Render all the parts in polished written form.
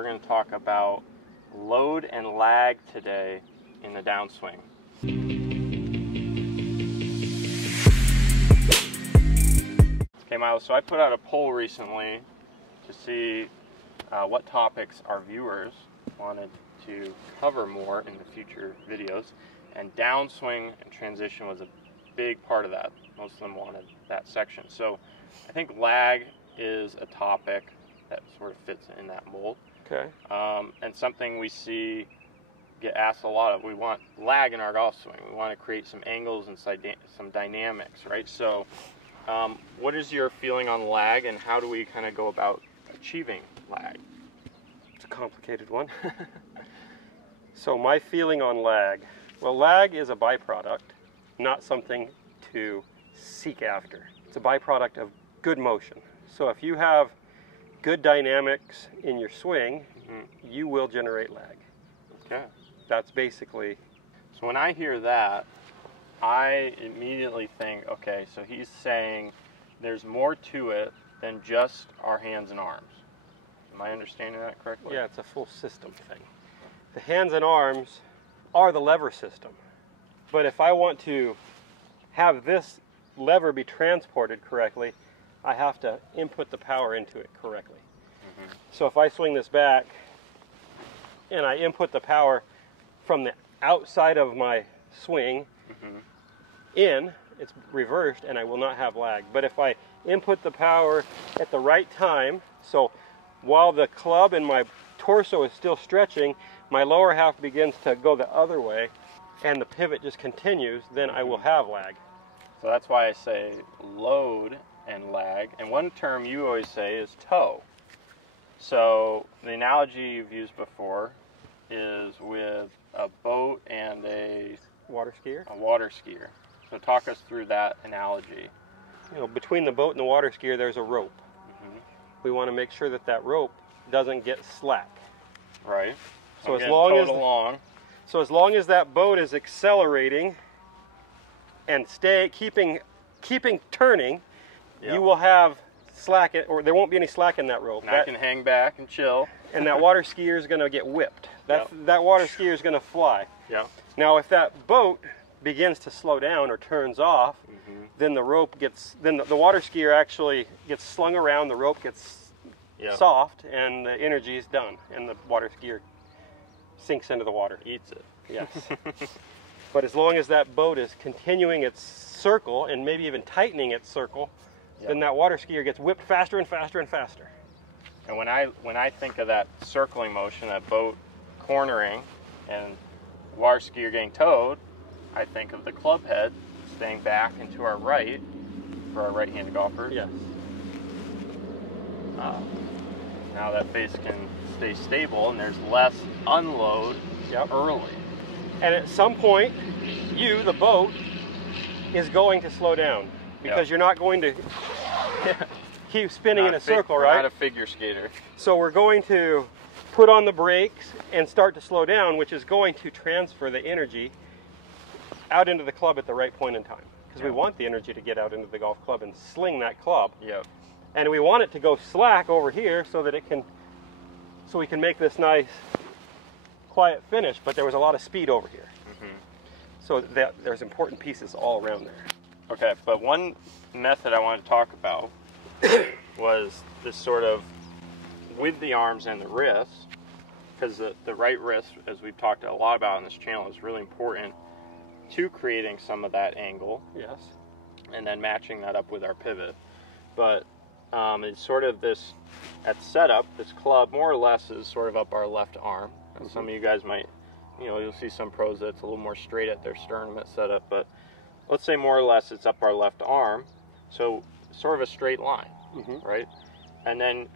We're going to talk about load and lag today in the downswing. Okay, Milo, so I put out a poll recently to see what topics our viewers wanted to cover more in the future videos, and downswing and transition was a big part of that. Most of them wanted that section. So I think lag is a topic that sort of fits in that mold. Okay. And something we see get asked a lot of. We want lag in our golf swing. We want to create some angles and some dynamics, right? So what is your feeling on lag, and how do we kind of go about achieving lag? It's a complicated one. So my feeling on lag, well, lag is a byproduct, not something to seek after. It's a byproduct of good motion. So if you have good dynamics in your swing, you will generate lag. Okay. That's basically. So when I hear that, I immediately think, okay, so he's saying there's more to it than just our hands and arms. Am I understanding that correctly? Yeah, it's a full system thing. The hands and arms are the lever system. But if I want to have this lever be transported correctly, I have to input the power into it correctly. So if I swing this back and I input the power from the outside of my swing in, it's reversed and I will not have lag. But if I input the power at the right time, so while the club and my torso is still stretching, my lower half begins to go the other way and the pivot just continues, then I will have lag. So that's why I say load and lag. And one term you always say is toe. So the analogy you've used before is with a boat and a water skier. So talk us through that analogy. You know, between the boat and the water skier, there's a rope. We want to make sure that that rope doesn't get slack. Right. So as long as that boat is accelerating and keeping turning, you will have slack, or there won't be any slack in that rope. And I can hang back and chill. And that water skier is going to get whipped. That water skier is going to fly. Now, if that boat begins to slow down or turns off, then the rope gets, the water skier actually gets slung around, the rope gets soft, and the energy is done, and the water skier sinks into the water. Eats it. Yes. But as long as that boat is continuing its circle and maybe even tightening its circle, then that water skier gets whipped faster and faster and faster. And when I think of that circling motion, that boat cornering and water skier getting towed, I think of the club head staying back and to our right for our right-handed golfers. Yes. Now that face can stay stable and there's less unload early. And at some point, you, the boat, is going to slow down because you're not going to keep spinning in a circle, right? Not a figure skater. So we're going to put on the brakes and start to slow down, which is going to transfer the energy out into the club at the right point in time. Because we want the energy to get out into the golf club and sling that club. And we want it to go slack over here so that we can make this nice quiet finish, but there was a lot of speed over here. So there's important pieces all around there. Okay, but one method I wanted to talk about was this sort of with the arms and the wrists, because the right wrist, as we've talked a lot about on this channel, is really important to creating some of that angle. Yes. And then matching that up with our pivot. But it's sort of this, at setup, this club more or less is sort of up our left arm. And some of you guys might, you'll see some pros that's a little more straight at their sternum at setup, but let's say more or less it's up our left arm. So sort of a straight line, right? And then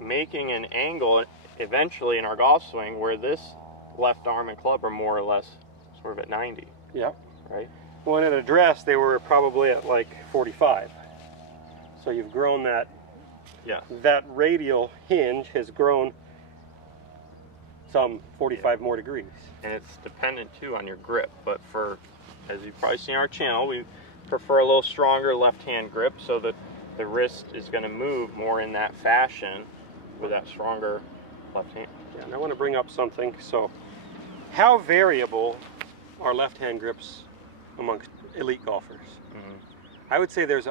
making an angle eventually in our golf swing where this left arm and club are more or less sort of at 90. Right? Well, at address, they were probably at like 45. So you've grown that, that radial hinge has grown some 45 more degrees. And it's dependent too on your grip, but as you've probably seen on our channel, we prefer a little stronger left-hand grip so that the wrist is going to move more in that fashion with that stronger Left hand. Yeah, and I want to bring up something. So, how variable are left-hand grips amongst elite golfers? I would say there's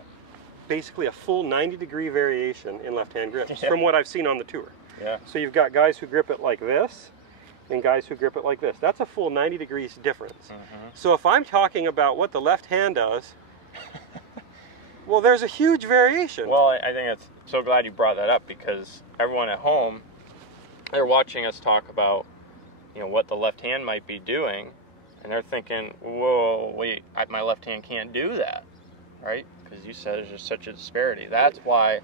basically a full 90-degree variation in left-hand grips from what I've seen on the tour. Yeah. So you've got guys who grip it like this and guys who grip it like this. That's a full 90 degrees difference. So if I'm talking about what the left hand does, well, there's a huge variation. Well, I think it's so glad you brought that up, because everyone at home, they're watching us talk about, you know, what the left hand might be doing, and they're thinking, whoa, wait, my left hand can't do that, right? Because you said there's just such a disparity. That's why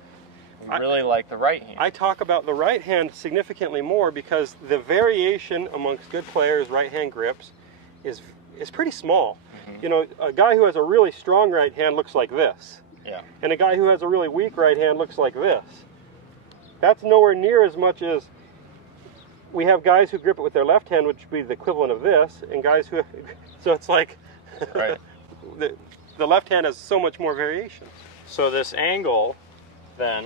we really like the right hand. I talk about the right hand significantly more because the variation amongst good players' right hand grips is pretty small. You know, a guy who has a really strong right hand looks like this. Yeah. And a guy who has a really weak right hand looks like this. That's nowhere near as much as we have guys who grip it with their left hand, which would be the equivalent of this, and guys who, so it's like, right. the left hand has so much more variation. So this angle, then,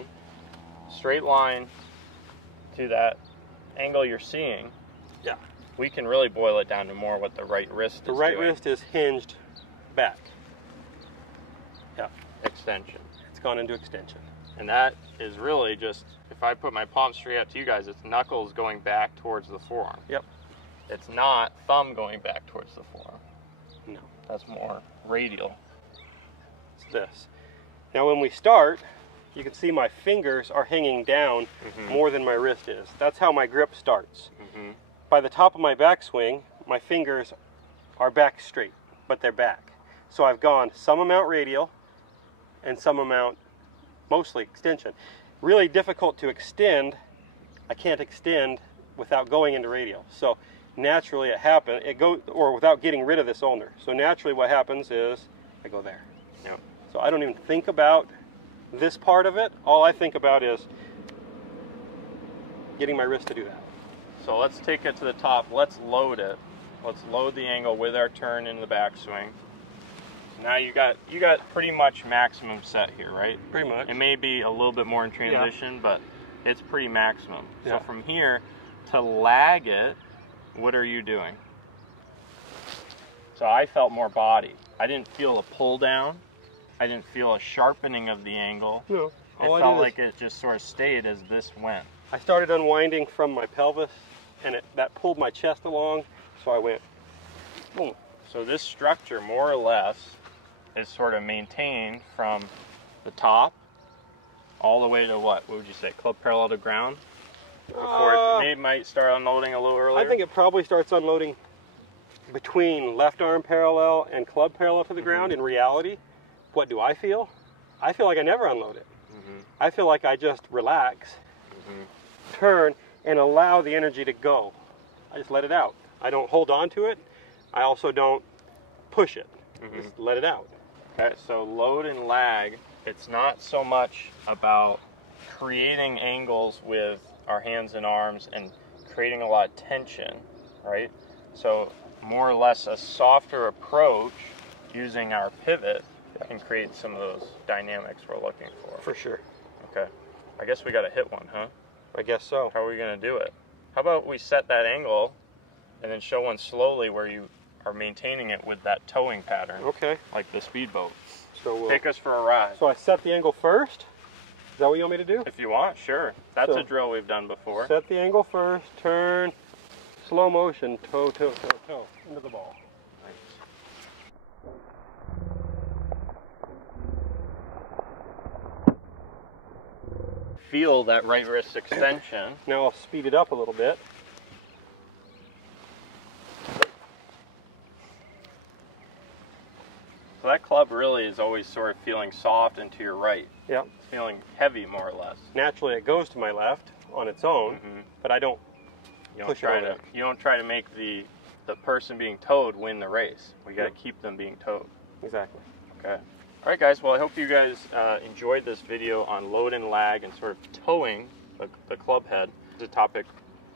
straight line to that angle you're seeing, yeah, we can really boil it down to more what the right wrist is doing. The right wrist is hinged back. Yeah. Extension. It's gone into extension. And that is really just, if I put my palm straight up to you guys, it's knuckles going back towards the forearm. Yep. It's not thumb going back towards the forearm. No. That's more radial. It's this. Now when we start, you can see my fingers are hanging down more than my wrist is. That's how my grip starts. By the top of my backswing, my fingers are back straight, but they're back. So I've gone some amount radial and some amount mostly extension. Really difficult to extend. I can't extend without going into radial. So naturally or without getting rid of this ulnar. So naturally what happens is I go there. Yep. So I don't even think about this part of it. All I think about is getting my wrist to do that. So let's take it to the top. Let's load it. Let's load the angle with our turn in the backswing. Now you got pretty much maximum set here, right? Pretty much. It may be a little bit more in transition, but it's pretty maximum. Yeah. So from here to lag it, what are you doing? So I felt more body. I didn't feel a pull down. I didn't feel a sharpening of the angle. No. It felt like it just sort of stayed as this went. I started unwinding from my pelvis, and that pulled my chest along, so I went boom. So this structure, more or less, is sort of maintained from the top all the way to what? What would you say? Club parallel to ground? Before it might start unloading a little earlier? I think it probably starts unloading between left arm parallel and club parallel to the ground. In reality, what do I feel? I feel like I never unload it. I feel like I just relax, turn, and allow the energy to go. I just let it out. I don't hold on to it. I also don't push it. Just let it out. Okay, so load and lag, it's not so much about creating angles with our hands and arms and creating a lot of tension, right? So more or less a softer approach using our pivot can create some of those dynamics we're looking for. For sure. Okay, I guess we got to hit one, huh? I guess so. How are we going to do it? How about we set that angle and then show one slowly where you are maintaining it with that towing pattern. Okay. Like the speedboat. So take us for a ride. So I set the angle first? Is that what you want me to do? If you want, sure. That's a drill we've done before. Set the angle first, turn, slow motion, toe, toe, toe, toe, into the ball. Feel that right wrist extension. Now I'll speed it up a little bit. So that club really is always sort of feeling soft and to your right. Yeah. It's feeling heavy more or less. Naturally it goes to my left on its own, but I don't push it over. You don't try to make the person being towed win the race. We got to keep them being towed. Exactly. Okay. All right, guys. Well, I hope you guys enjoyed this video on load and lag and sort of towing the club head. It's a topic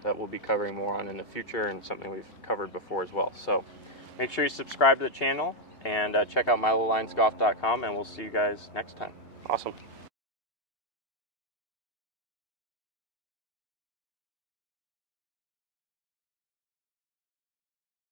that we'll be covering more on in the future and something we've covered before as well. So make sure you subscribe to the channel and check out milolinesgolf.com, and we'll see you guys next time. Awesome.